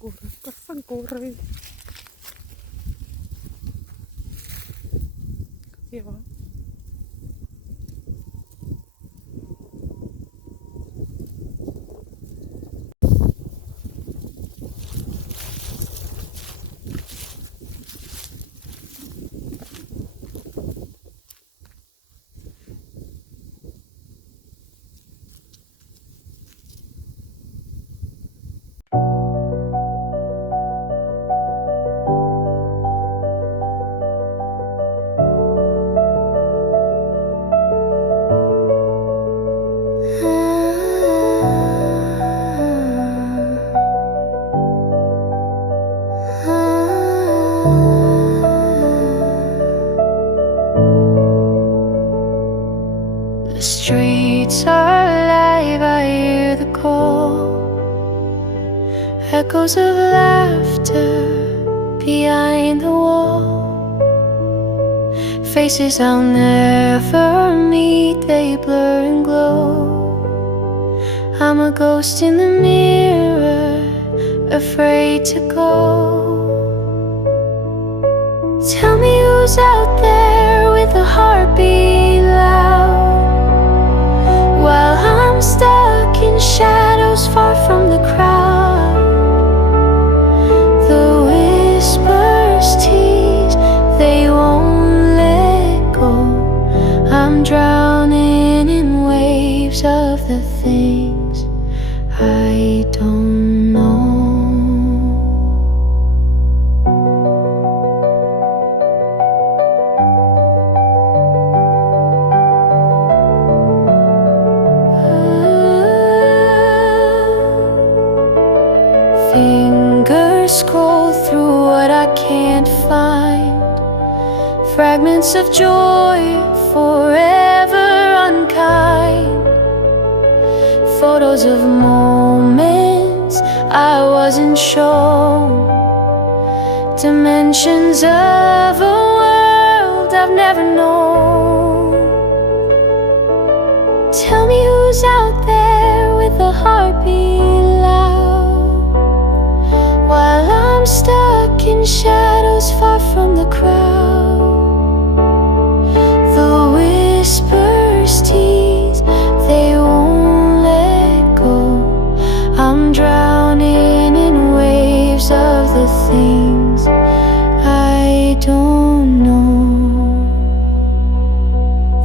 косогоры. Красиво. The streets are alive, I hear the call, echoes of laughter behind the wall. Faces I'll never meet, they blur and glow. I'm a ghost in the mirror, afraid to go. Tell me who's out there with a heartbeat loud, while I'm stuck in shadows far from the crowd. The whispers tease, they won't let go. I'm drowning in waves of the things I don't know. Fingers scroll through what I can't find, fragments of joy forever unkind, photos of moments I wasn't shown, dimensions of a world I've never known. Tell me who's out there with a heartbeat loud, while I'm stuck in shadows far from the crowd. The whispers tease, they won't let go. I'm drowning in waves of the things I don't know.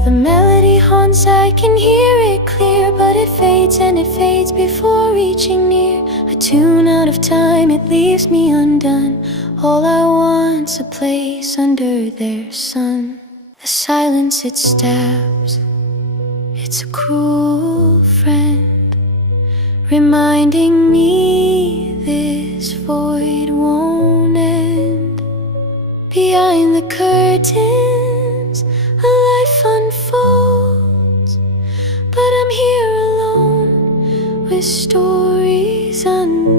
The melody haunts, I can hear it clear, but it fades and it fades before reaching near. A tune out of time, it leaves me undone. All I want's a place under their sun. The silence it stabs, it's a cruel friend, reminding me this void won't end. Behind the curtains, a life unfolds, but I'm here alone with stories unknown.